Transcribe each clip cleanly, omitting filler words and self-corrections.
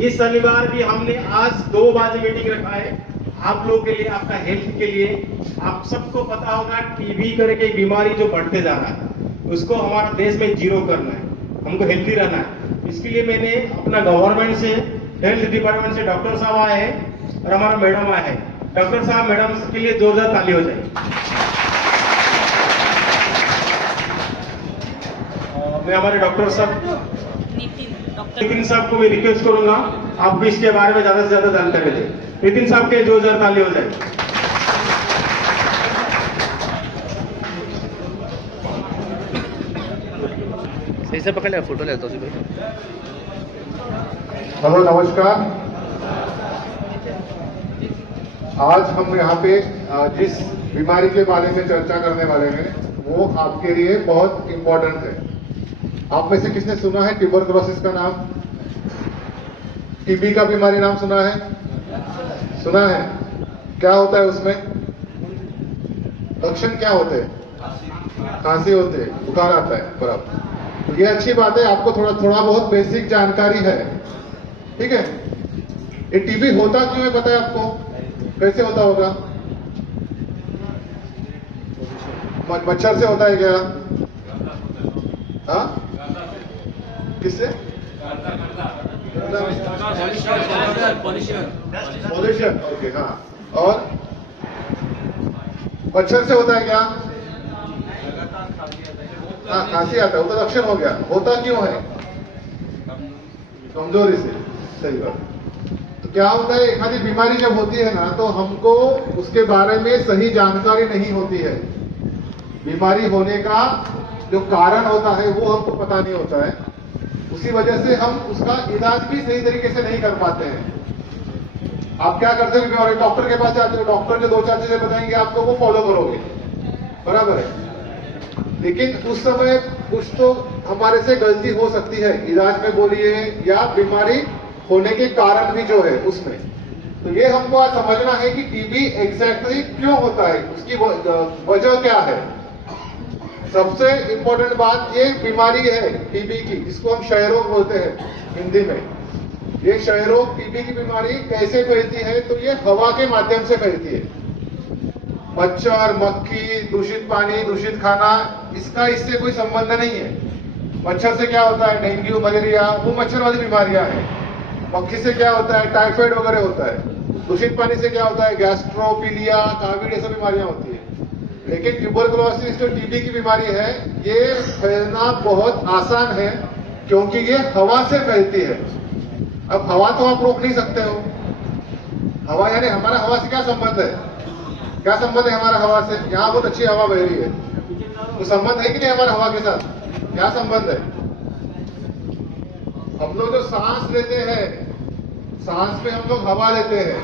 इस शनिवार भी हमने आज 2 बजे मीटिंग रखा है आप लोगों के लिए, आपका हेल्थ के लिए। आप सबको पता होगा टीबी करके बीमारी जो बढ़ते जा रहा है उसको हमारा देश में जीरो करना है, हमको हेल्दी रहना है। इसके लिए मैंने अपना गवर्नमेंट से, हेल्थ डिपार्टमेंट से डॉक्टर साहब आए हैं और हमारा मैडम आए हैं। डॉक्टर साहब मैडम के लिए जोरदार ताली हो जाए। मैं हमारे डॉक्टर साहब नितिन साहब को भी रिक्वेस्ट करूंगा आप भी इसके बारे में ज्यादा से ज्यादा जानकारी दें। नितिन साहब के जोरदार ताली हो जाए। सही से पकड़ ले, फोटो लेता हूँ। हेलो नमस्कार। आज हम यहाँ पे जिस बीमारी के बारे में चर्चा करने वाले हैं वो आपके लिए बहुत इम्पोर्टेंट है। आप में से किसने सुना है ट्यूबरकुलोसिस का नाम? टीबी का बीमारी नाम सुना है? सुना है? क्या होता है उसमें? लक्षण क्या होते हैं? खांसी होते है, बुखार आता है, बराबर। तो ये अच्छी बात है, आपको थोड़ा बहुत बेसिक जानकारी है, ठीक है। ये टीबी होता क्यों है पता है आपको? कैसे होता होगा? मच्छर से होता है क्या? हाँ, किससे? पॉल्यूशन, ओके, हाँ। और मच्छर से होता है क्या? हाँ, खांसी आता है, वो तो लक्षण हो गया। होता क्यों है? कमजोरी से, सही बात। तो क्या होता है, एक आधी बीमारी जब होती है ना तो हमको उसके बारे में सही जानकारी नहीं होती है। बीमारी होने का जो कारण होता है वो हमको पता नहीं होता है, उसी वजह से हम उसका इलाज भी सही तरीके से नहीं कर पाते हैं। आप क्या करते हैं, डॉक्टर के पास जाते हो, डॉक्टर जो 2-4 चीजें बताएंगे आपको वो फॉलो करोगे, बराबर है। लेकिन उस समय कुछ तो हमारे से गलती हो सकती है इलाज में बोलिए या बीमारी होने के कारण भी जो है उसमें। तो ये हमको आज समझना है कि टीबी एग्जैक्टली क्यों होता है, उसकी वजह क्या है। सबसे इंपॉर्टेंट बात, ये बीमारी है टीबी की, जिसको हम क्षय रोग बोलते हैं हिंदी में। ये क्षय रोग टीबी की बीमारी कैसे फैलती है? तो ये हवा के माध्यम से फैलती है। मच्छर, मक्खी, दूषित पानी, दूषित खाना, इसका इससे कोई संबंध नहीं है। मच्छर से क्या होता है? डेंगू, मलेरिया, वो मच्छर वाली बीमारियां हैं। मक्खी से क्या होता है? टाइफाइड वगैरह होता है। दूषित पानी से क्या होता है? गैस्ट्रोपीलिया, काविड, ये सब बीमारियां होती है। लेकिन ट्यूबरकुलोसिस जो टीबी की बीमारी है, ये फैलना बहुत आसान है क्योंकि ये हवा से फैलती है। अब हवा तो आप रोक नहीं सकते हो। हवा यानी हमारा हवा से क्या संबंध है? क्या संबंध है हमारा हवा से? यहाँ बहुत अच्छी हवा बह रही है, तो संबंध है कि नहीं हमारा हवा के साथ? क्या संबंध है? हम लोग जो सांस लेते हैं, सांस में हम लोग हवा लेते हैं,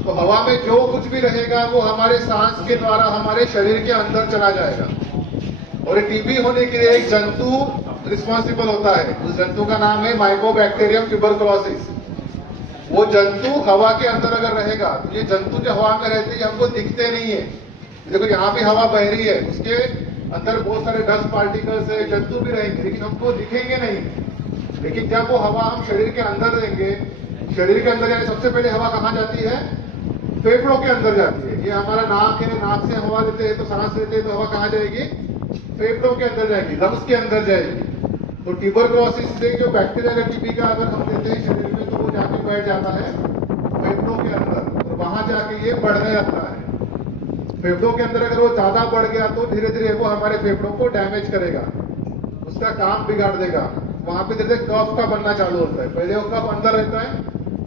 तो हवा में जो कुछ भी रहेगा वो हमारे सांस के द्वारा हमारे शरीर के अंदर चला जाएगा। और ये टीबी होने के लिए एक जंतु रिस्पॉन्सिबल होता है। उस जंतु का नाम है माइकोबैक्टीरियम ट्यूबरकुलोसिस। वो जंतु हवा के अंदर अगर रहेगा, तो ये जंतु जो हवा में रहते हैं हमको दिखते नहीं है। देखो यहाँ भी हवा बह रही है, उसके अंदर बहुत सारे डस्ट पार्टिकल्स है, जंतु भी रहेंगे लेकिन हमको दिखेंगे नहीं। लेकिन जब वो हवा हम शरीर के अंदर देंगे, शरीर के अंदर यानी सबसे पहले हवा कहाँ जाती है? फेफड़ों के अंदर जाती है। ये हमारा नाक है, नाक से हवा लेते हैं तो सांस लेते हैं, तो हवा कहाँ जाएगी? फेफड़ों के अंदर जाएगी, लंग्स के अंदर जाएगी। तो ट्यूबरकुलोसिस से जो बैक्टीरिया का टीबी का अगर हम लेते हैं शरीर में, तो वो जाके बैठ जाता है फेफड़ों के अंदर, और वहां जाके ये बढ़ने लगता है। फेफड़ों के अंदर अगर वो ज्यादा बढ़ गया तो धीरे धीरे वो हमारे फेफड़ों को डैमेज करेगा, उसका काम बिगाड़ देगा। वहां पे धीरे धीरे कफ का बनना चालू होता है। पहले वो कफ अंदर रहता है,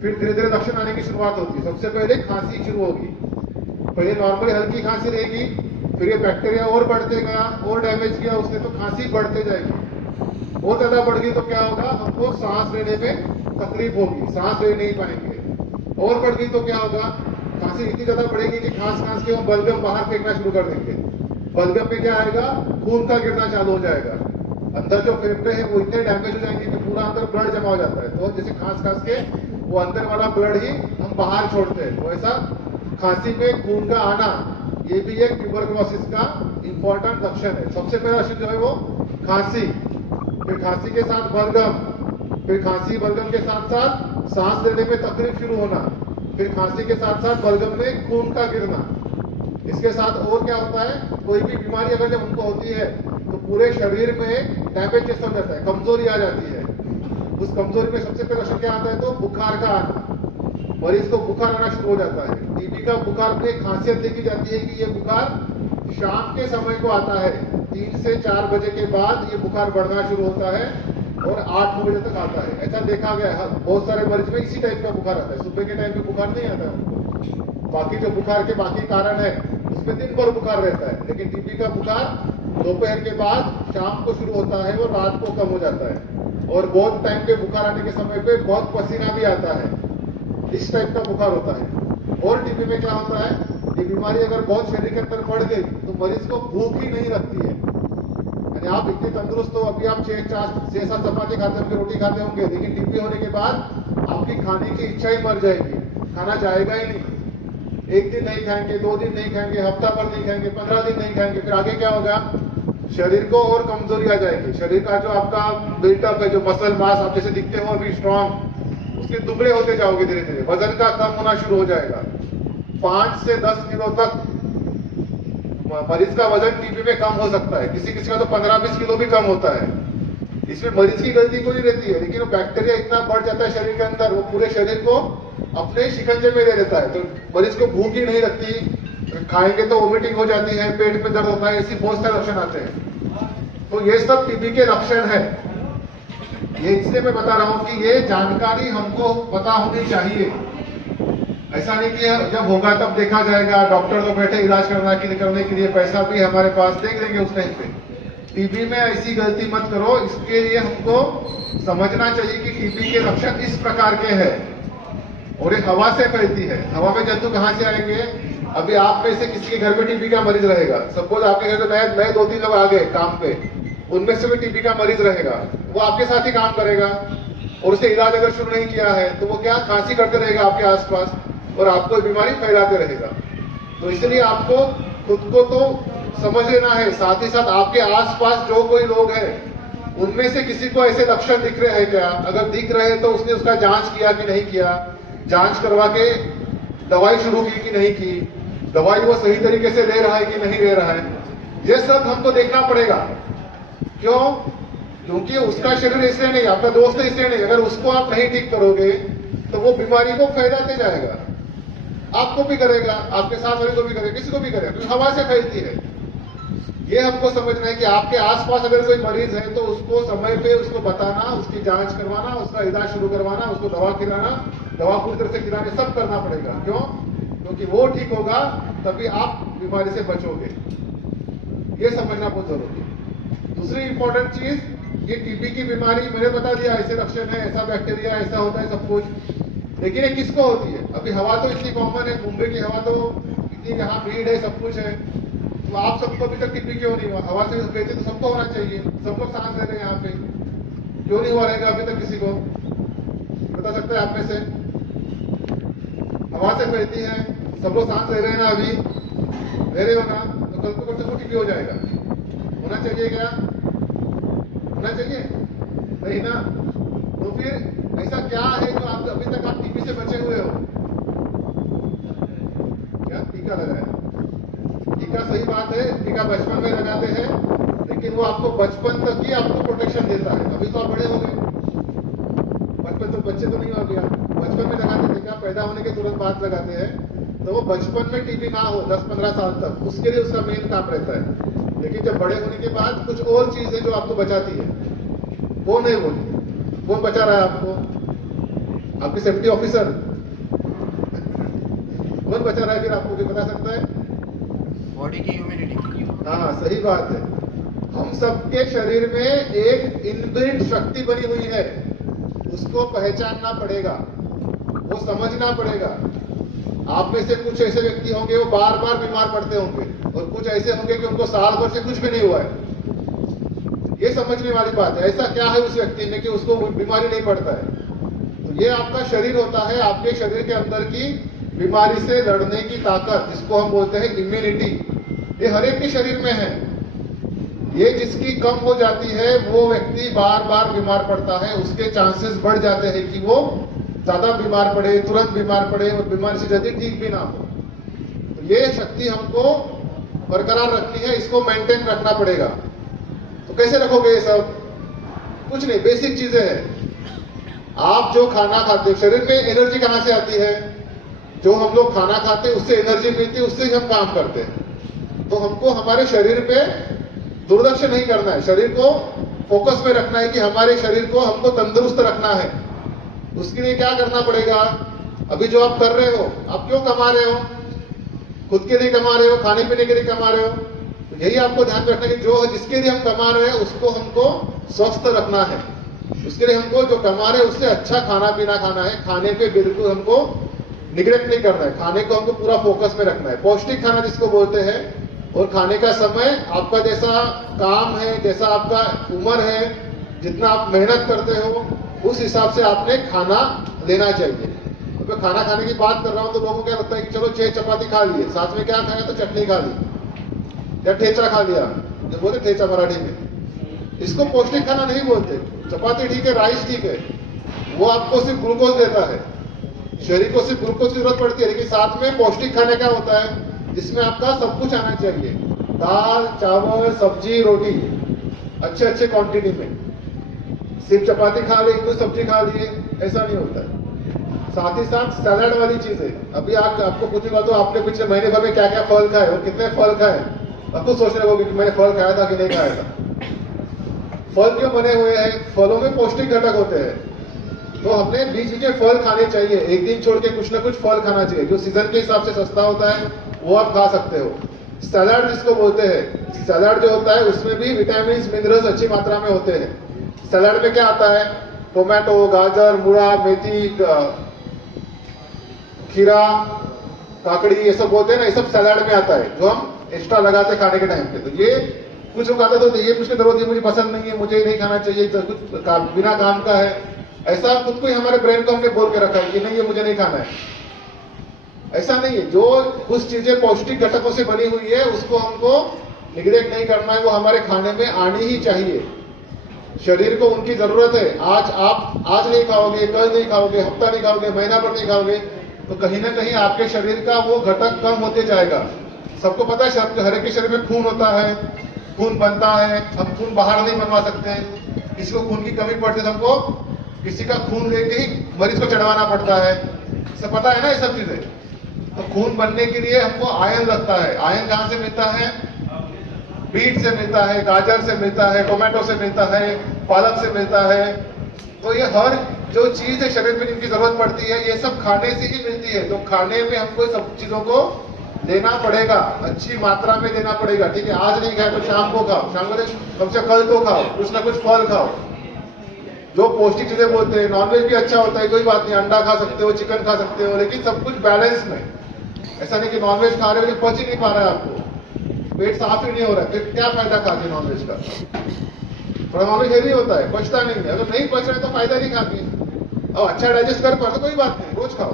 फिर धीरे धीरे लक्षण आने की शुरुआत होती है। सबसे पहले खांसी शुरू होगी, पहले नॉर्मली हल्की खांसी रहेगी, फिर ये बैक्टीरिया और बढ़ते गया और डैमेज किया उसने, तो खांसी बढ़ते जाएगी। बहुत ज्यादा बढ़ गई तो क्या होगा? हमको सांस लेने में तकलीफ होगी, सांस ले नहीं पाएंगे। और बढ़ गई तो क्या होगा? खांसी इतनी ज्यादा बढ़ेगी कि खांस खांस के हम बलगम बाहर फेंकना शुरू कर देंगे। बलगम में क्या आएगा? खून का गिरना चालू हो जाएगा। अंदर जो फेफड़े हैं वो इतने डैमेज हो जाएंगे कि पूरा अंदर ब्लड जमा हो जाता है। तो जैसे खांस खांस के वो अंदर वाला ब्लड ही हम बाहर छोड़ते हैं, तो ऐसा खांसी में खून का आना, ये भी एक ट्यूबरकुलोसिस का इंपॉर्टेंट लक्षण है। सबसे पहला लक्षण जो है वो खांसी, फिर खांसी के साथ बलगम, फिर खांसी बलगम के साथ साथ सांस लेने में तकलीफ शुरू होना, फिर खांसी के साथ साथ बलगम में खून का गिरना। इसके साथ और क्या होता है, कोई भी बीमारी अगर जब उनको होती है तो पूरे शरीर में डैमेज जैसा हो जाता है, कमजोरी आ जाती है। उस कमजोरी में सबसे पहला लक्षण क्या आता है, तो बुखार का आना, मरीज को बुखार आना शुरू हो जाता है। टीबी का बुखार में एक खासियत देखी जाती है कि ये बुखार शाम के समय को आता है, 3 से 4 बजे के बाद ये बुखार बढ़ना शुरू होता है और 8-9 बजे तक आता है। ऐसा देखा गया है, बहुत सारे मरीज में इसी टाइप का बुखार आता है, सुबह के टाइम पे बुखार नहीं आता है। बाकी जो बुखार के बाकी कारण है उसमें दिन भर बुखार रहता है, लेकिन टीबी का बुखार दोपहर के बाद शाम को शुरू होता है और रात को कम हो जाता है। और बहुत टाइम पे बुखार आने के समय पे बहुत पसीना भी आता है, इस टाइप का बुखार होता है। और टीबी में क्या होता है, ये बीमारी अगर बहुत शरीर के अंदर बढ़ गई तो मरीज को भूख ही नहीं लगती है। यानी आप इतने तंदुरुस्त हो, अभी आप 6-7 चपाती खाते होंगे, रोटी खाते होंगे, लेकिन टीबी होने के बाद आपकी खाने की इच्छा ही मर जाएगी, खाना जाएगा ही नहीं। 1 दिन नहीं खाएंगे, 2 दिन नहीं खाएंगे, हफ्ता भर नहीं खाएंगे, 15 दिन नहीं खाएंगे, फिर आगे क्या होगा, शरीर को और कमजोरी आ जाएगी। शरीर का जो आपका बिल्टअप है, जो मसल मास आप जैसे दिखते हो अभी स्ट्रॉन्ग, उसके दुबले होते जाओगे धीरे धीरे, वजन का कम होना शुरू हो जाएगा। 5 से 10 किलो तक मरीज का वजन टीबी में कम हो सकता है, किसी किसी का तो 15-20 किलो भी कम होता है। इसमें मरीज की गलती कोई नहीं रहती है, लेकिन वो बैक्टीरिया इतना बढ़ जाता है शरीर के अंदर, वो पूरे शरीर को अपने शिकंजे में ले लेता है, तो मरीज को भूख ही नहीं लगती, खाएंगे तो वोमिटिंग हो जाती है, पेट में दर्द होता है, ऐसे बहुत सारे लक्षण आते हैं। तो ये सब टीबी के लक्षण है। ये इसलिए मैं बता रहा हूं कि ये जानकारी हमको पता होनी चाहिए। ऐसा नहीं कि जब होगा तब देखा जाएगा, डॉक्टर तो बैठे इलाज करने के लिए पैसा भी हमारे पास, देख लेंगे उस टाइम पे। टीबी में ऐसी गलती मत करो, इसके लिए हमको समझना चाहिए कि टीबी के लक्षण इस प्रकार के हैं और ये हवा से फैलती है। हवा में जंतु कहां से आएंगे, अभी आप में से किसी के घर में टीबी का मरीज रहेगा, सपोज आपके घर में नए 2-3 लोग आ गए काम पे, उनमें से भी टीबी का मरीज रहेगा, वो आपके साथ ही काम करेगा और उसे इलाज अगर शुरू नहीं किया है तो वो क्या खांसी करते रहेगा आपके आसपास और आपको बीमारी फैलाते रहेगा। तो इसलिए आपको खुद को तो समझ लेना है, साथ ही साथ आपके आसपास जो कोई लोग हैं उनमें से किसी को ऐसे लक्षण दिख रहे हैं क्या, अगर दिख रहे हैं तो उसने उसका जांच किया कि नहीं किया, जांच करवा के दवाई शुरू की कि नहीं की, दवाई वो सही तरीके से ले रहा है कि नहीं ले रहा है, ये सब हमको देखना पड़ेगा। क्यों, क्योंकि उसका शरीर इसलिए नहीं, आपका दोस्त इसलिए नहीं, अगर उसको आप नहीं ठीक करोगे तो वो बीमारी को फैलाते जाएगा, आपको भी करेगा, आपके साथ वाले को भी करेगा, किसी को भी करेगा, क्योंकि हवा से फैलती है। ये हमको समझना है कि आपके आसपास अगर कोई मरीज है तो उसको समय पे उसको बताना, उसकी जांच करवाना, उसका इलाज शुरू करवाना, उसको दवा खिलाना, दवा पूरी तरह से खिलाने, सब करना पड़ेगा। क्यों, क्योंकि वो ठीक होगा तभी आप बीमारी से बचोगे। ये समझना बहुत जरूरी है। दूसरी इंपॉर्टेंट चीज, ये टीबी की बीमारी मैंने बता दिया, ऐसे लक्षण है, ऐसा बैक्टीरिया, ऐसा होता है सब कुछ, लेकिन ये किसको होती है। अभी हवा तो इतनी कॉमन है, मुंबई की हवा तो इतनी, यहाँ भीड़ है, सब कुछ है, तो आप सबको अभी तक टीबी क्यों नहीं हुआ, हवा से कहते तो सबको होना चाहिए, सब लोग सांस ले रहे हैं यहाँ पे, क्यों नहीं हुआ रहेगा अभी तक, किसी को बता सकता है आप में से। हवा से फैलती है, सब लोग सांस ले रहे हैं ना, अभी ले रहे हो ना, तो कल को सबको टीबी हो जाएगा। होना चाहिए क्या, होना चाहिए नहीं ना, तो फिर ऐसा क्या है जो आप अभी तक आप टीबी से बचे हुए हो, क्या टीका लगाया, टीका सही बात है, टीका बचपन में लगाते हैं, लेकिन वो आपको बचपन तक ही आपको प्रोटेक्शन देता है, अभी तो आप बड़े हो गए, बचपन तो बच्चे तो नहीं हो गया, बचपन में लगाते थे क्या, पैदा होने के तुरंत बाद लगाते हैं, तो वो बचपन में टीबी ना हो 10-15 साल तक, उसके लिए उसका मेन काम रहता है। लेकिन जब बड़े होने के बाद कुछ और चीज है जो आपको बचाती है, वो नहीं बोली, कौन बचा रहा है आपको, आपके सेफ्टी ऑफिसर, कौन बचा रहा है फिर आपको, भी बता सकता है, बॉडी की ह्यूमिडिटी। हाँ सही बात है, हम सबके शरीर में एक इनबिल्ट शक्ति बनी हुई है, उसको पहचानना पड़ेगा, वो समझना पड़ेगा। आप में से कुछ ऐसे व्यक्ति होंगे वो बार बार बीमार पड़ते होंगे, और कुछ ऐसे होंगे कि उनको साल भर से कुछ भी नहीं हुआ है। ये समझने वाली बात है, ऐसा क्या है उस व्यक्ति में कि उसको बीमारी नहीं पड़ता है। तो ये आपका शरीर होता है, आपके शरीर के अंदर की बीमारी से लड़ने की ताकत, जिसको हम बोलते हैं इम्यूनिटी, ये हर एक के शरीर में है। ये जिसकी कम हो जाती है वो व्यक्ति बार बार बीमार पड़ता है, उसके चांसेस बढ़ जाते हैं कि वो ज्यादा बीमार पड़े, तुरंत बीमार पड़े और बीमारी से जल्दी ठीक भी ना हो। तो ये शक्ति हमको बरकरार रखनी है, इसको मेंटेन रखना पड़ेगा। तो कैसे रखोगे ये सब? कुछ नहीं, बेसिक चीजें हैं। आप जो खाना खाते हो, शरीर में एनर्जी कहां से आती है? जो हम लोग खाना खाते हैं उससे एनर्जी मिलती है, उससे ही हम काम करते हैं। तो हमको हमारे शरीर पे दुर्लक्ष्य नहीं करना है, शरीर को फोकस में रखना है कि हमारे शरीर को हमको तंदुरुस्त रखना है। उसके लिए क्या करना पड़ेगा? अभी जो आप कर रहे हो, आप क्यों कमा रहे हो? खुद के लिए कमा रहे हो, खाने पीने के लिए कमा रहे हो। तो यही आपको ध्यान रखना है कि जो जिसके लिए हम कमा रहे हैं उसको हमको स्वस्थ रखना है। उसके लिए हमको जो कमा रहे हैं उससे अच्छा खाना पीना खाना है। खाने पे बिल्कुल हमको निग्लेक्ट नहीं करना है, खाने को हमको पूरा फोकस में रखना है। पौष्टिक खाना जिसको बोलते हैं, और खाने का समय आपका जैसा काम है, जैसा आपका उम्र है, जितना आप मेहनत करते हो उस हिसाब से आपने खाना लेना चाहिए। तो खाना खाने की बात कर रहा हूं तो लोगों को क्या लगता है कि चलो 6 चपाती खा लिए, साथ में क्या खाया? तो चटनी खा ली या ठेचा खा लिया, जो बोलते ठेचा मराठी में। इसको पौष्टिक खाना नहीं बोलते। चपाती ठीक है, राइस ठीक है, वो आपको सिर्फ ग्लूकोज देता है, शरीर को सिर्फ ग्लूकोज की जरूरत पड़ती है। लेकिन साथ में पौष्टिक खाने क्या होता है? जिसमें आपका सब कुछ आना चाहिए, दाल चावल सब्जी रोटी, अच्छे अच्छे क्वांटिटी में। सिर्फ चपाती खा ली, कुछ सब्जी खा लिए, ऐसा नहीं होता है। साथ ही साथ सैलड वाली चीजें। अभी आपको पूछूंगा तो आपने पिछले महीने भर में क्या क्या फल खाए और कितने फल खाए, आपको सोच रहे होगे कि मैंने फल खाया था कि नहीं खाया था। फल क्यों बने हुए हैं? फलों में पौष्टिक घटक होते हैं, तो हमने बीच बीच में फल खाने चाहिए। एक दिन छोड़ के कुछ ना कुछ फल खाना चाहिए। जो सीजन के हिसाब से सस्ता होता है वो आप खा सकते हो। सैलड जिसको बोलते हैं, सैलड जो होता है उसमें भी विटामिन मिनरल्स अच्छी मात्रा में होते हैं। सैलड में क्या आता है? टोमेटो, गाजर, मूला, मेथी, खीरा, काकड़ी, ये सब बोलते हैं ना, ये सब सैलड में आता है, जो हम एक्स्ट्रा लगाते खाने के टाइम पे। तो ये कुछ लोग आते तो ये कुछ की जरूरत है, मुझे पसंद नहीं है, मुझे नहीं खाना चाहिए, तो कुछ बिना काम का है, ऐसा खुद को ही हमारे ब्रेन को हमने बोल के रखा है कि नहीं ये मुझे नहीं खाना है। ऐसा नहीं है। जो कुछ चीजें पौष्टिक घटकों से बनी हुई है उसको हमको निग्लेक्ट नहीं करना है, वो हमारे खाने में आनी ही चाहिए। शरीर को उनकी जरूरत है। आज नहीं खाओगे, कल नहीं खाओगे, हफ्ता नहीं खाओगे, महीना भर नहीं खाओगे, तो कहीं ना कहीं आपके शरीर का वो घटक कम होते जाएगा। सबको पता है हर एक के शरीर में खून होता है, खून बनता है, हम खून बाहर नहीं बनवा सकते। किसी को खून की कमी पड़ती है, हमको किसी का खून लेके ही मरीज को चढ़वाना पड़ता है, सब पता है ना ये सब चीजें। तो खून बनने के लिए हमको आयरन लगता है। आयरन कहां से मिलता है? बीट से मिलता है, गाजर से मिलता है, टोमेटो से मिलता है, पालक से मिलता है। तो ये हर जो चीज है शरीर में जिनकी जरूरत पड़ती है, ये सब खाने से ही मिलती है। तो खाने में हमको सब चीजों को लेना पड़ेगा, अच्छी मात्रा में लेना पड़ेगा। ठीक है, आज नहीं खाए तो शाम को खाओ, शाम को कम से कल तो खाओ, कुछ ना कुछ फल खाओ। जो पौष्टिक चीजें बोलते हैं, नॉनवेज भी अच्छा होता है, कोई बात नहीं, अंडा खा सकते हो, चिकन खा सकते हो, लेकिन सब कुछ बैलेंस में। ऐसा नहीं कि नॉनवेज खा रहे हो पच ही नहीं पा रहा है, आपको पेट साफ ही नहीं हो रहा है, फिर क्या फायदा खा के नॉनवेज का? थोड़ा नॉनवेज हेवी होता है, पचता नहीं है। अगर नहीं पच रहा है तो फायदा नहीं खाते। अब अच्छा डाइजेस्ट कर पा तो कोई बात नहीं, रोज खाओ,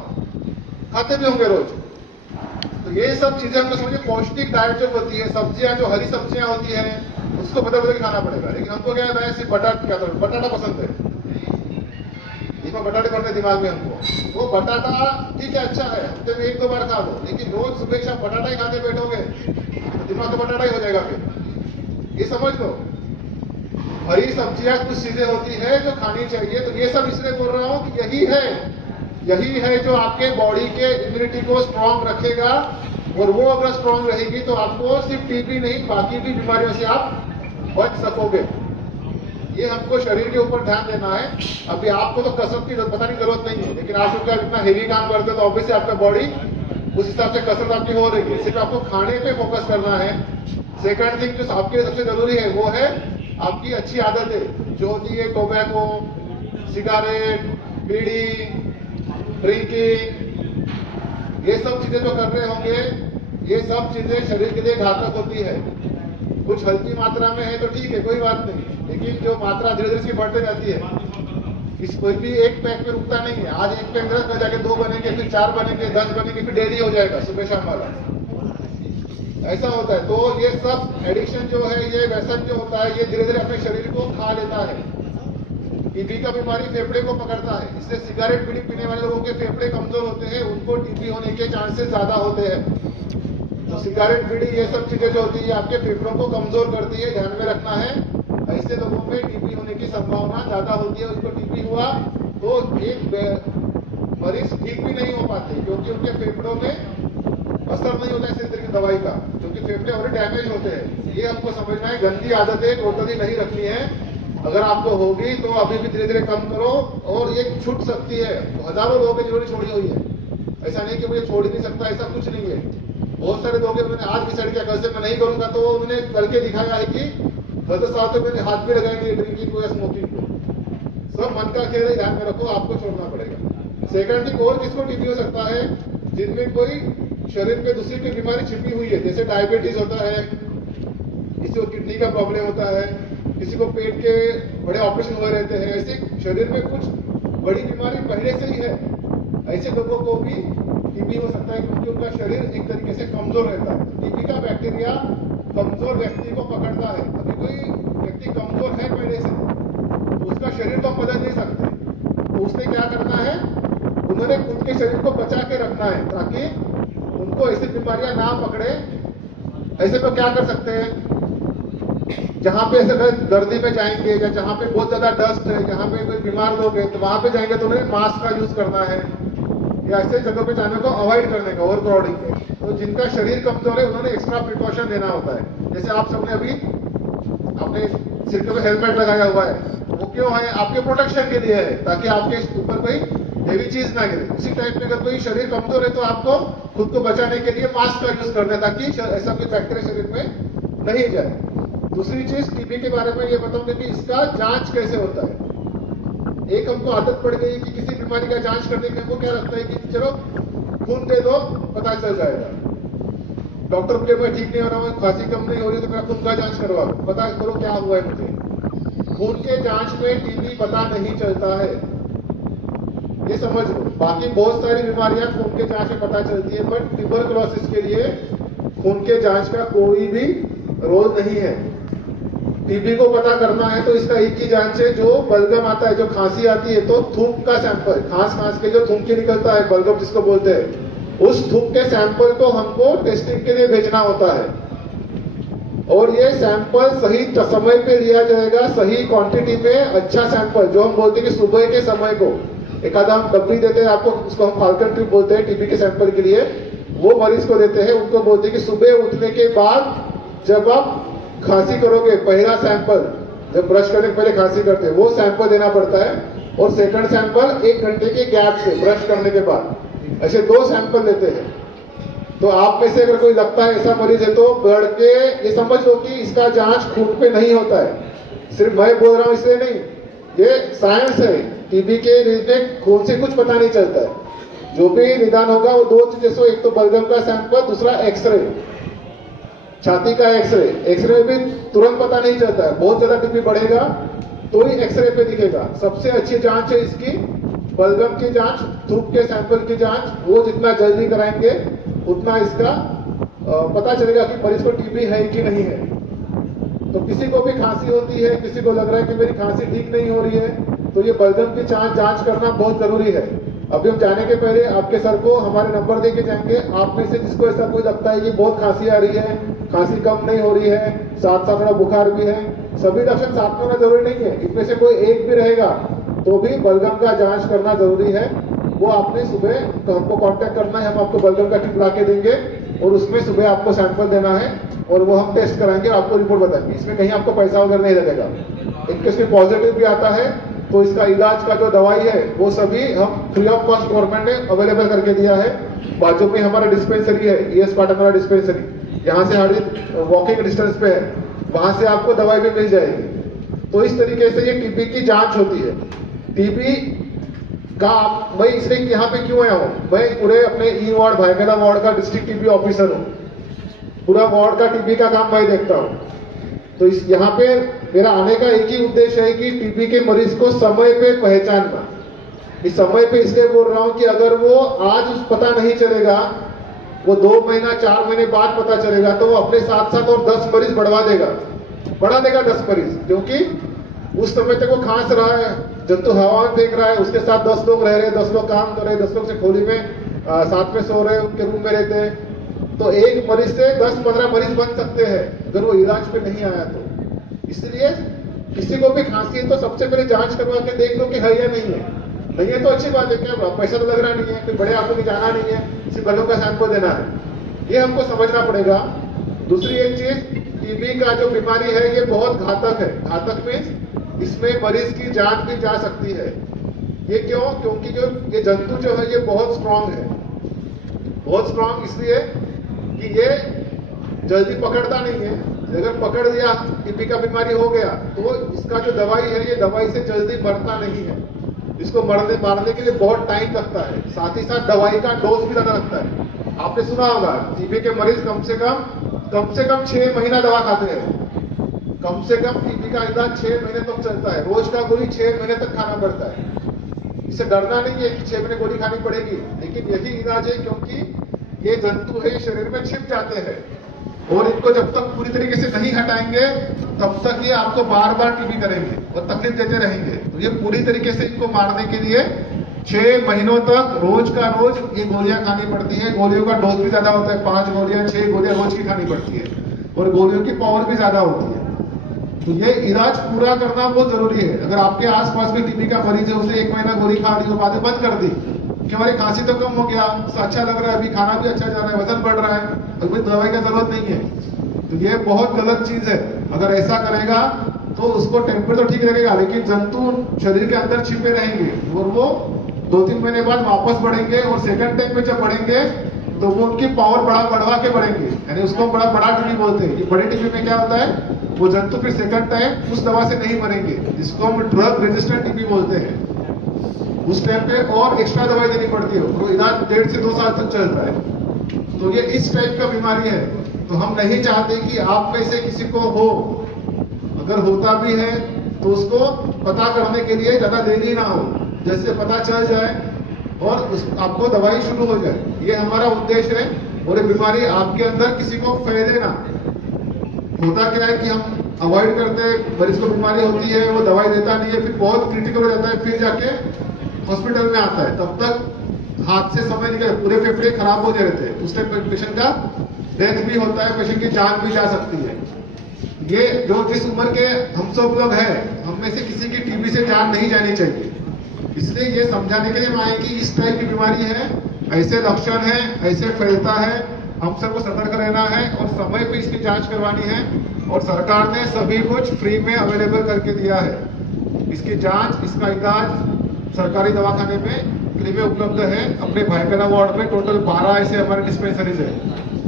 खाते भी होंगे रोज। तो ये सब चीजें हमको समझिए पौष्टिक डाइट जो होती है, सब्जियां जो हरी सब्जियां होती है उसको बदल बदल के खाना पड़ेगा। लेकिन हमको क्या है, सिर्फ बटाटा पसंद है, इसमें बटाटे पड़ते दिमाग में हमको। वो बटाटा ठीक है, अच्छा है, हफ्ते में 1-2 बार खा लो, लेकिन रोज सुबह शाम बटाटा ही खाते बैठोगे तो दिमाग का बटाटा ही हो जाएगा। फिर ये समझ लो, हरी सब्जियां कुछ चीजें होती है जो खानी चाहिए। तो ये सब इसलिए बोल रहा हूं कि यही है जो आपके बॉडी के इम्यूनिटी को स्ट्रांग रखेगा। और वो अगर स्ट्रांग रहेगी तो आपको सिर्फ टीबी नहीं, बाकी भी बीमारियों से आप बच सकोगे। ये हमको शरीर के ऊपर ध्यान देना है। अभी आपको तो कसरत की बताने की जरूरत नहीं है, लेकिन आप लोग इतना हेवी काम करते हो तो ऑब्वियसली आपका बॉडी उस हिसाब से कसरत आपकी हो रही है। सिर्फ आपको खाने पे फोकस करना है। सेकंड थिंग जो आपके लिए सबसे जरूरी है वो है आपकी अच्छी आदतें जो होती है, टोबैको, सिगारेट, बीड़ी, ड्रिंकिंग, ये सब चीजें जो कर रहे होंगे, ये सब चीजें शरीर के लिए घातक होती है। कुछ हल्की मात्रा में है तो ठीक है, कोई बात नहीं, लेकिन जो मात्रा धीरे धीरे बढ़ते जाती है, इस कोई भी एक पैक में रुकता नहीं है। आज एक पैक में जाके 2 बनेंगे, फिर 4 बनेंगे, 10 बनेंगे, फिर डेली हो जाएगा सुबह शाम वाला। ऐसा होता है। तो ये सब एडिक्शन जो है, ये व्यसन जो होता है, ये धीरे धीरे अपने शरीर को खा लेता है। टीबी का बीमारी फेफड़े को पकड़ता है, इससे सिगरेट बीड़ी पीने वाले लोगों के फेफड़े कमजोर होते हैं, उनको टीबी होने के चांसेस ज्यादा होते हैं। तो सिगरेट बीड़ी ये सब चीजें जो होती है आपके फेफड़ों को कमजोर करती है, ध्यान में रखना है। ऐसे लोगों में टीबी होने की संभावना ज्यादा होती है। उनको टीबी हुआ तो एक मरीज ठीक भी नहीं हो पाते, क्योंकि उनके फेफड़ों में असर नहीं होता है इस तरह की दवाई का, क्योंकि फेफड़े और डैमेज होते हैं। ये हमको समझना है। गंदी आदतें टोटली नहीं रखनी है। अगर आपको होगी तो अभी भी धीरे धीरे कम करो, और ये छूट सकती है। तो हजारों लोगों की जिन्होंने छोड़ी हुई है, ऐसा नहीं कि मुझे छोड़ ही नहीं सकता, ऐसा कुछ नहीं है। बहुत सारे लोग उन्होंने आज डिसाइड किया कल से मैं नहीं करूंगा, तो उन्होंने करके दिखाया है कि 10 साल तक मैंने हाथ भी लगाए नहीं ड्रिंकिंग को या स्मोकिंग को। सब मन का खेल है, ध्यान में रखो, आपको छोड़ना पड़ेगा। सेकंड थिंग, और किसको टीबी हो सकता है? जिनमें कोई शरीर में दूसरी कोई बीमारी छिपी हुई है, जैसे डायबिटीज होता है, किसी को किडनी का प्रॉब्लम होता है, किसी को पेट के बड़े ऑपरेशन हुए रहते हैं। ऐसे शरीर में कुछ बड़ी बीमारी पहले से ही है, ऐसे लोगों को भी टीबी हो सकता है, क्योंकि उनका शरीर एक तरीके से कमजोर रहता है। टीबी का बैक्टीरिया कमजोर व्यक्ति को पकड़ता है। अभी कोई व्यक्ति कमजोर है पहले से, तो उसका शरीर तो बदल नहीं सकते, तो उसने क्या करना है, उन्होंने खुद के शरीर को बचा के रखना है ताकि उनको ऐसी बीमारियां ना पकड़े। ऐसे तो क्या कर सकते हैं, जहां पे ऐसे गर्दी में जाएंगे या जहां पे बहुत ज्यादा डस्ट है, जहां पे कोई बीमार लोग हैं, तो वहां पे जाएंगे तो उन्हें मास्क का यूज करना है, या ऐसे जगह पे जाने को अवॉइड करने का, ओवर क्राउडिंग में। तो जिनका शरीर कमजोर है उन्होंने एक्स्ट्रा प्रिकॉशन लेना होता है। जैसे आप सबने अभी अपने सिर के हेलमेट लगाया हुआ है, वो क्यों है? आपके प्रोटेक्शन के लिए है, ताकि आपके ऊपर कोई हेवी चीज ना गिरे। उसी टाइप में अगर कोई शरीर कमजोर है तो आपको खुद को बचाने के लिए मास्क का यूज करना है, ताकि ऐसा कोई बैक्टीरिया शरीर में नहीं जाए। दूसरी चीज, टीबी के बारे में ये बताऊंगा कि इसका जांच कैसे होता है। एक हमको आदत पड़ गई कि किसी बीमारी का जांच करने के हमको क्या लगता है कि चलो खून दे दो, पता चल जाएगा। डॉक्टर बोले मैं ठीक नहीं हो रहा हूँ, खांसी कम नहीं हो रही, तो मेरा खून का जांच करवा लो, पता करो क्या हुआ है मुझे। खून के जांच में टीबी पता नहीं चलता है, ये समझ लो। बाकी बहुत सारी बीमारियां खून के जांच में पता चलती है, बट ट्यूबरकुलोसिस के लिए खून के जांच का कोई भी रोल नहीं है। टीबी को पता करना है तो इसका एक ही जांच है, जो बलगम आता है, जो खांसी आती है तो थूक का सैंपल, खांस के जो थूक निकलता है, बलगम जिसको बोलते हैं, उस थूक के सैंपल को हमको टेस्टिंग के लिए भेजना होता है। और ये सैंपल सही समय पे लिया जाएगा, सही क्वांटिटी में, अच्छा सैंपल, जो हम बोलते हैं कि सुबह के समय को एक आधा हम डब्बी देते हैं आपको, उसको हम फाल्कन ट्यूब बोलते हैं टीबी के सैंपल के लिए, वो मरीज को देते हैं। उनको बोलते हैं कि सुबह उठने के बाद जब आप खांसी करोगे, पहला सैंपल, जब ब्रश करने के पहले खांसी करते हैं, वो सैंपल देना पड़ता है। और सेकंड सैंपल 1 घंटे के गैप से ब्रश करने के बाद, ऐसे 2 सैंपल लेते हैं। तो आप में से अगर कोई लगता है ऐसा मरीज है, तो ब्लड के, ये समझ लो कि इसका जांच खून पे नहीं होता है। सिर्फ मैं बोल रहा हूं इसलिए नहीं, ये साइंस है। टीबी के रिलेटेड खून से कुछ पता नहीं चलता है। जो भी निदान होगा वो 2 चीजें से, एक तो बलगम का सैंपल, दूसरा एक्सरे, छाती का एक्सरे। एक्सरे में भी तुरंत पता नहीं चलता है, बहुत ज्यादा टीबी बढ़ेगा तो ही एक्सरे पे दिखेगा। सबसे अच्छी जांच है इसकी बलगम की जांच, थूक के सैंपल की जांच। वो जितना जल्दी कराएंगे उतना इसका पता चलेगा कि मरीज को टीबी है कि नहीं है। तो किसी को भी खांसी होती है, किसी को लग रहा है कि मेरी खांसी ठीक नहीं हो रही है, तो ये बलगम की जांच करना बहुत जरूरी है। अभी हम जाने के पहले आपके सर को हमारे नंबर दे के जाएंगे। आप में से जिसको ऐसा कोई लगता है कि बहुत खांसी आ रही है, खांसी कम नहीं हो रही है, साथ साथ थोड़ा बुखार भी है, सभी लक्षण साथ में होना जरूरी नहीं है, इनमें से कोई एक भी रहेगा तो भी बलगम का जांच करना जरूरी है। वो आपने सुबह तो हमको कांटेक्ट करना है, हम आपको बलगम का टिप ला के देंगे और उसमें सुबह आपको सैंपल देना है और वो हम टेस्ट कराएंगे और आपको रिपोर्ट बताएंगे। इसमें कहीं आपको पैसा वगैरह नहीं लगेगा। इनकेस में पॉजिटिव भी आता है तो इसका इलाज का जो दवाई है वो सभी हम फ्री ऑफ कॉस्ट गवर्नमेंट ने अवेलेबल करके दिया है। बाजू में हमारा डिस्पेंसरी है, ES पाटन वाला डिस्पेंसरी, यहाँ से हार्डली वॉकिंग डिस्टेंस पे है, वहां से आपको दवाई भी मिल जाएगी। तो इस तरीके से ये टीबी की जांच होती है। टीबी का मैं इसलिए यहाँ पे क्यों आया हूँ, मैं पूरे अपने ई वार्ड भाईमेला वार्ड का डिस्ट्रिक्ट टीबी ऑफिसर हूँ। पूरा वार्ड का टीबी का काम मैं देखता हूँ। तो इस यहाँ पे मेरा आने का एक ही उद्देश्य है कि टीबी के मरीज को समय पे पहचानना। इस समय पे इसलिए बोल रहा हूँ कि अगर वो आज पता नहीं चलेगा वो 2 महीना 4 महीने बाद पता चलेगा तो वो अपने साथ साथ और 10 मरीज बढ़ा देगा 10 मरीज, क्योंकि उस समय तक वो खांस रहा है, जंतु हवा में फेंक रहा है, उसके साथ 10 लोग रह रहे हैं, 10 लोग काम कर रहे हैं, 10 लोग से खोली में साथ में सो रहे हैं, उनके रूम में रहते हैं, तो एक मरीज से 10-15 मरीज बन सकते हैं अगर वो इलाज पे नहीं आया तो। इसलिए किसी को भी खांसी है तो सबसे पहले जांच करवा के देख लो कि है या नहीं है तो अच्छी बात है, क्या पैसा तो लग रहा नहीं है, कोई बड़े आंखों में जाना नहीं है, सिर्फ गलों का सैंपल देना है, ये हमको समझना पड़ेगा। दूसरी एक चीज, टीबी का जो बीमारी है ये बहुत घातक है। घातक में इसमें मरीज की जान भी जा सकती है। ये क्यों? क्योंकि जो ये जंतु जो है ये बहुत स्ट्रांग है, बहुत स्ट्रांग इसलिए कि ये जल्दी पकड़ता नहीं है। अगर पकड़ दिया टीबी का बीमारी हो गया तो इसका जो दवाई है ये दवाई से जल्दी मरता नहीं है, इसको मारने के लिए बहुत टाइम लगता है, साथ ही साथ दवाई का डोज भी ज्यादा लगता है। आपने सुना होगा टीबी के मरीज कम से कम 6 महीना दवा खाते हैं, कम से कम टीबी का इलाज 6 महीने तक चलता है, रोज का गोली 6 महीने तक खाना पड़ता है। इससे डरना नहीं है कि 6 महीने गोली खानी पड़ेगी, लेकिन यही इलाज है क्योंकि ये जंतु है शरीर में छिप जाते हैं और इनको जब तक पूरी तरीके से नहीं हटाएंगे तब तक ये आपको बार बार टीबी करेंगे और तकलीफ देते रहेंगे। तो ये पूरी तरीके से इनको मारने के लिए 6 महीनों तक रोज का रोज ये गोलियां खानी पड़ती है। गोलियों का डोज भी ज्यादा होता है, 5 गोलियां 6 गोलियां रोज की खानी पड़ती है और गोलियों की पावर भी ज्यादा होती है। तो ये इलाज पूरा करना बहुत जरूरी है। अगर आपके आसपास में टीबी का मरीज है, उसे 1 महीना गोली खा दी और बातें बंद कर दी कि हमारी खांसी तो कम हो गया, अच्छा लग रहा है, अभी खाना भी अच्छा जा रहा है, वजन बढ़ रहा है, अभी दवाई का जरूरत नहीं है, तो ये बहुत गलत चीज है। अगर ऐसा करेगा तो उसको टेम्परेचर तो ठीक रहेगा, लेकिन जंतु शरीर के अंदर छिपे रहेंगे और वो 2-3 महीने बाद वापस बढ़ेंगे और सेकंड टाइम पे जब बढ़ेंगे तो वो उनकी पावर बढ़ा के बढ़ेंगे, यानी उसको बड़ा टीबी बोलते हैं। ये बड़े टीबी में क्या होता है, वो जंतु फिर सेकंड टाइम उस दवा से नहीं मरेंगे, जिसको हम ड्रग रेजिस्टेंट टीबी बोलते हैं। उस टाइम पे और एक्स्ट्रा दवाई देनी पड़ती है, वो इलाज 1.5 से 2 साल तक चलता है। तो ये इस टाइप का बीमारी है, तो हम नहीं चाहते कि आप में से किसी को हो, अगर होता भी है तो उसको पता करने के लिए ज्यादा देरी ना हो, जैसे पता चल जाए और आपको दवाई शुरू हो जाए, ये हमारा उद्देश्य है। और ये बीमारी आपके अंदर किसी को फैले ना। होता क्या है कि हम अवॉइड करते हैं, मरीज को बीमारी होती है, वो दवाई देता नहीं है, फिर बहुत क्रिटिकल हो जाता है, फिर जाके हॉस्पिटल में आता है, तब तक हाथ से समय निकल, पूरे फेफड़े खराब हो जाते हैं, उस टाइम पेशेंट का डेथ भी होता है, पेशेंट की जान भी जा सकती है। ये जो जिस उम्र के हम सब लोग हैं, हम में से किसी की टीबी से जान नहीं जानी चाहिए। इसलिए ये समझाने के लिए मैं आए कि इस टाइप की बीमारी है, ऐसे लक्षण है, ऐसे फैलता है, हम सबको सतर्क रहना है और समय पे इसकी जांच करवानी है। और सरकार ने सभी कुछ फ्री में अवेलेबल करके दिया है। इसकी जांच, इसका इलाज सरकारी दवाखाने में फ्री में उपलब्ध है। अपने भाईकाना वार्ड में टोटल 12 ऐसे हमारे डिस्पेंसरीज है,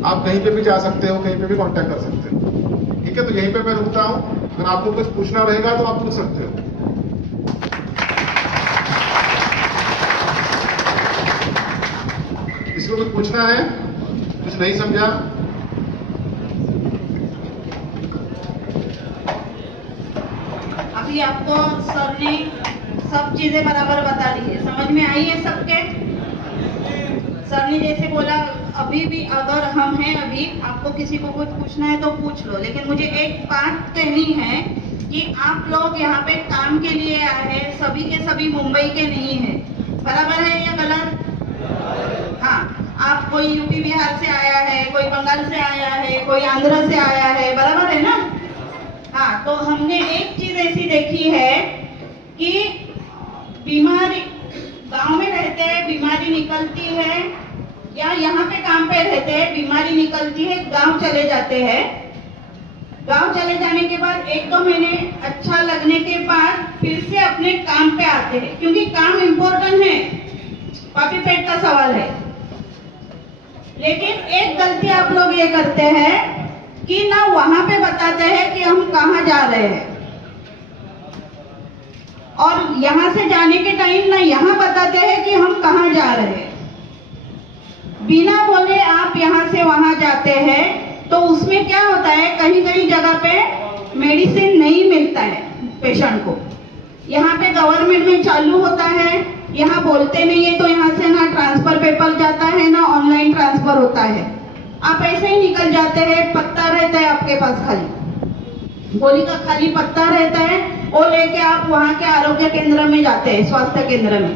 आप कहीं पे भी जा सकते हो, कहीं पे भी कांटेक्ट कर सकते हो। ठीक है, तो यहीं पे मैं रुकता हूँ, अगर आपको कुछ पूछना रहेगा तो आप पूछ सकते हो। इसको कुछ पूछना है, कुछ नहीं समझा? अभी आपको सर ने सब चीजें बराबर बता दी है, समझ में आई है सबके? सर ने जैसे बोला, अभी भी अगर हम हैं, अभी आपको किसी को कुछ पूछना है तो पूछ लो, लेकिन मुझे एक बात कहनी है कि आप लोग यहाँ पे काम के लिए आए हैं, सभी के सभी मुंबई के नहीं है, बराबर है या गलत? हाँ, आप कोई यूपी बिहार से आया है, कोई बंगाल से आया है, कोई आंध्र से आया है, बराबर है ना? हाँ, तो हमने एक चीज ऐसी देखी है कि बीमारी गांव में रहते हैं, बीमारी निकलती है, या यहाँ पे काम पे रहते हैं, बीमारी निकलती है, गांव चले जाते हैं। गांव चले जाने के बाद 1-2 महीने अच्छा लगने के बाद फिर से अपने काम पे आते हैं, क्योंकि काम इम्पोर्टेंट है, पापी पेट का सवाल है। लेकिन एक गलती आप लोग ये करते हैं कि ना वहां पे बताते हैं कि हम कहाँ जा रहे हैं, और यहाँ से जाने के टाइम ना यहाँ बताते हैं कि हम कहाँ जा रहे हैं। बिना बोले आप यहाँ से वहां जाते हैं, तो उसमें क्या होता है, कहीं कहीं जगह पे मेडिसिन नहीं मिलता है पेशेंट को। यहाँ पे गवर्नमेंट में चालू होता है, यहाँ बोलते नहीं है, तो यहाँ से ना ट्रांसफर पेपर जाता है, ना ऑनलाइन ट्रांसफर ट्रांसफर होता है। आप ऐसे ही निकल जाते हैं, पत्ता रहता है आपके पास खाली, गोली का खाली पत्ता रहता है, वो लेके आप वहाँ के आरोग्य केंद्र में जाते हैं, स्वास्थ्य केंद्र में,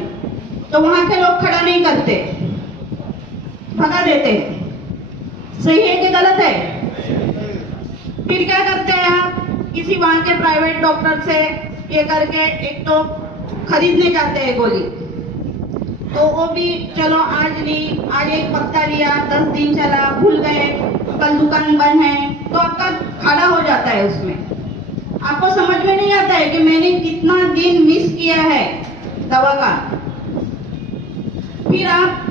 तो वहाँ के लोग खड़ा नहीं करते, भगा देते हैं। सही है कि गलत है? फिर क्या करते हैं आप? किसी वहाँ के प्राइवेट डॉक्टर से ये करके एक तो खरीदने जाते हैं गोली, तो वो भी चलो आज ली, आज एक पत्ता लिया, 10 दिन चला, भूल गए, कल दुकान बंद है, तो आपका खड़ा हो जाता है उसमें। आपको समझ में नहीं आता है कि मैंने कितना दिन मिस किया है दवा का। फिर आप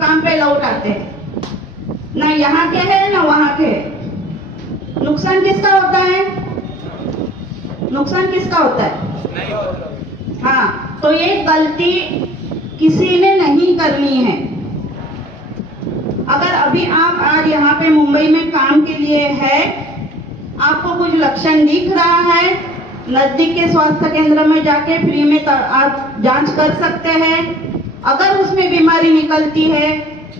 काम पे लौट आते हैं, ना यहाँ के है ना वहाँ के है। नुकसान किसका होता है? नुकसान किसका होता है? हाँ, तो ये गलती किसी ने नहीं करनी है। अगर अभी आप आज यहाँ पे मुंबई में काम के लिए है, आपको कुछ लक्षण दिख रहा है, नजदीक के स्वास्थ्य केंद्र में जाके फ्री में आप जांच कर सकते हैं। अगर उसमें बीमारी निकलती है,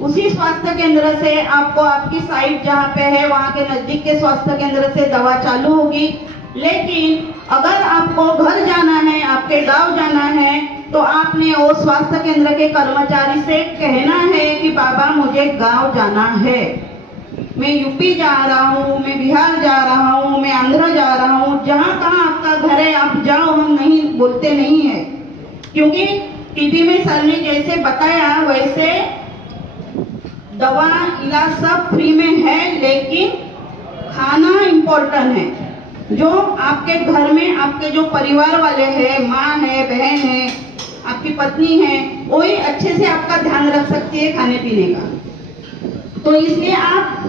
उसी स्वास्थ्य केंद्र से आपको आपकी साइट जहाँ पे है वहाँ के नजदीक के स्वास्थ्य केंद्र से दवा चालू होगी। लेकिन अगर आपको घर जाना है, आपके गांव जाना है, तो आपने वो स्वास्थ्य केंद्र के कर्मचारी से कहना है कि बाबा मुझे गांव जाना है, मैं यूपी जा रहा हूँ, मैं बिहार जा रहा हूँ, मैं आंध्र जा रहा हूँ, जहाँ कहाँ आपका घर है आप जाओ, हम नहीं बोलते नहीं है। क्योंकि टीवी में सर ने जैसे बताया वैसे दवा इलाज सब फ्री में है, लेकिन खाना इम्पोर्टेंट है। जो आपके घर में आपके जो परिवार वाले हैं, माँ है, बहन है, आपकी पत्नी है, वही अच्छे से आपका ध्यान रख सकती है खाने पीने का। तो इसलिए आप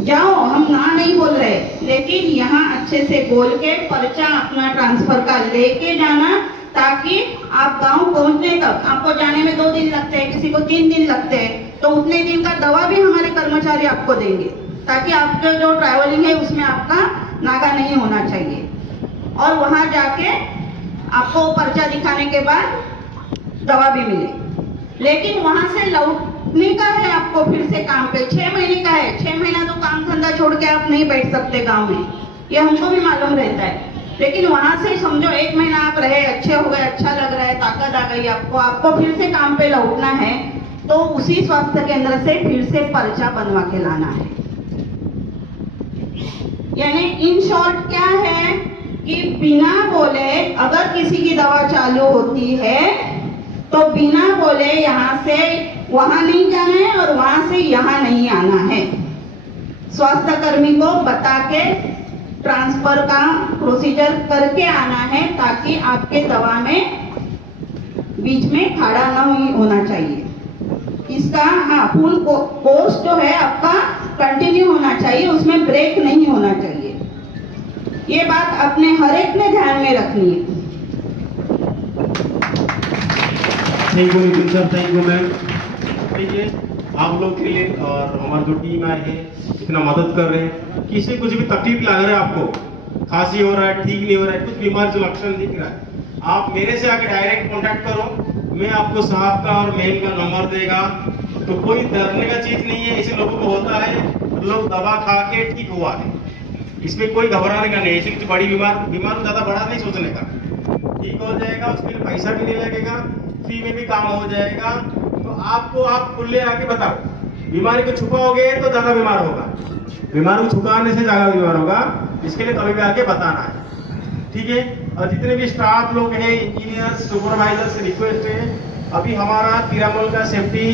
जाओ, हम ना नहीं बोल रहे, लेकिन यहाँ अच्छे से बोल के पर्चा अपना ट्रांसफर का लेके जाना, ताकि आप गांव पहुंचने तक, आपको जाने में 2 दिन लगते हैं, किसी को 3 दिन लगते हैं, तो उतने दिन का दवा भी हमारे कर्मचारी आपको देंगे, ताकि आपका जो ट्रैवलिंग है उसमें आपका नागा नहीं होना चाहिए। और वहां जाके आपको पर्चा दिखाने के बाद दवा भी मिले। लेकिन वहां से लौटने का है आपको फिर से काम पे, 6 महीने का है। 6 महीना तो काम धंधा छोड़ के आप नहीं बैठ सकते गांव में, ये हमको भी मालूम रहता है। लेकिन वहां से समझो 1 महीना आप रहे, अच्छे हो गए, अच्छा लग रहा है, ताकत आ गई आपको फिर से काम पे लौटना है, तो उसी स्वास्थ्य केंद्र से फिर से पर्चा बनवा के लाना है। यानी इन शॉर्ट क्या है कि बिना बोले अगर किसी की दवा चालू होती है तो बिना बोले यहाँ से वहां नहीं जाना है और वहां से यहाँ नहीं आना है। स्वास्थ्य कर्मी को बता के ट्रांसफर का प्रोसीजर करके आना है, ताकि आपके दवा में बीच में खड़ा न होना चाहिए। इसका हाँ फुल कोर्स जो है आपका कंटिन्यू होना चाहिए, उसमें ब्रेक नहीं होना चाहिए। ये बात अपने हर एक ने ध्यान में रखनी है। Thank you Nitin sir, thank you ma'am. देखिए आप लोग के लिए और हमारी जो टीम आए हैं इतना मदद कर रहे हैं, किसी कुछ भी तकलीफ लग रहा है, आपको खांसी हो रहा है, ठीक नहीं हो रहा है, कुछ बीमारी जो लक्षण दिख रहा है, आप मेरे से आके डायरेक्ट कांटेक्ट करो, मैं आपको साहब का और मेल का नंबर देगा। तो कोई डरने का चीज नहीं है, ऐसे लोगों को होता है, लोग दवा खा के ठीक हुआ है, इसमें कोई घबराने का नहीं है। इसलिए बड़ी बीमार ज्यादा बड़ा नहीं सोचने का, ठीक हो जाएगा, उसके लिए पैसा भी नहीं लगेगा, फ्री में भी काम हो जाएगा। तो आपको आप खुले आके बताओ, बीमारी को छुपाओगे तो ज्यादा बीमार होगा, बीमारी को छुपाने से ज्यादा बीमार होगा, इसके लिए कभी भी आके बताना है, ठीक है। और जितने भी स्टाफ लोग हैं, इंजीनियर, सुपरवाइजर से रिक्वेस्ट है, अभी हमारा पीरामल का सेफ्टी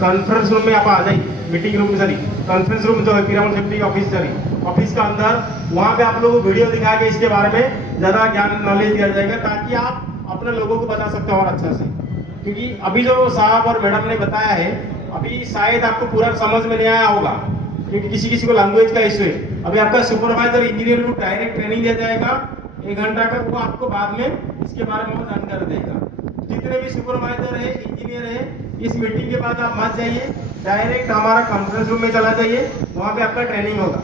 कॉन्फ्रेंस रूम में आप आ जाइए, meeting room sorry conference room जो है पीरामल सेफ्टी ऑफिस का अंदर, वहां पे आप लोगों को वीडियो दिखा के इसके बारे में ज्यादा ज्ञान नॉलेज दिया जाएगा, ताकि आप अपने लोगों को बता सकते हो और अच्छा से। क्योंकि अभी जो साहब और मैडम ने बताया है, अभी शायद आपको पूरा समझ में नहीं आया होगा, क्योंकि किसी को लैंग्वेज का इश्यू है। अभी आपका सुपरवाइजर इंजीनियर को डायरेक्ट ट्रेनिंग दिया जाएगा 1 घंटा का, वो आपको बाद में इसके बारे में वो जानकारी देगा। जितने भी सुपरवाइजर है, इंजीनियर है, इस मीटिंग के बाद आप मत जाइए, डायरेक्ट हमारा कॉन्फ्रेंस रूम में चला जाइए, वहां पे आपका ट्रेनिंग होगा।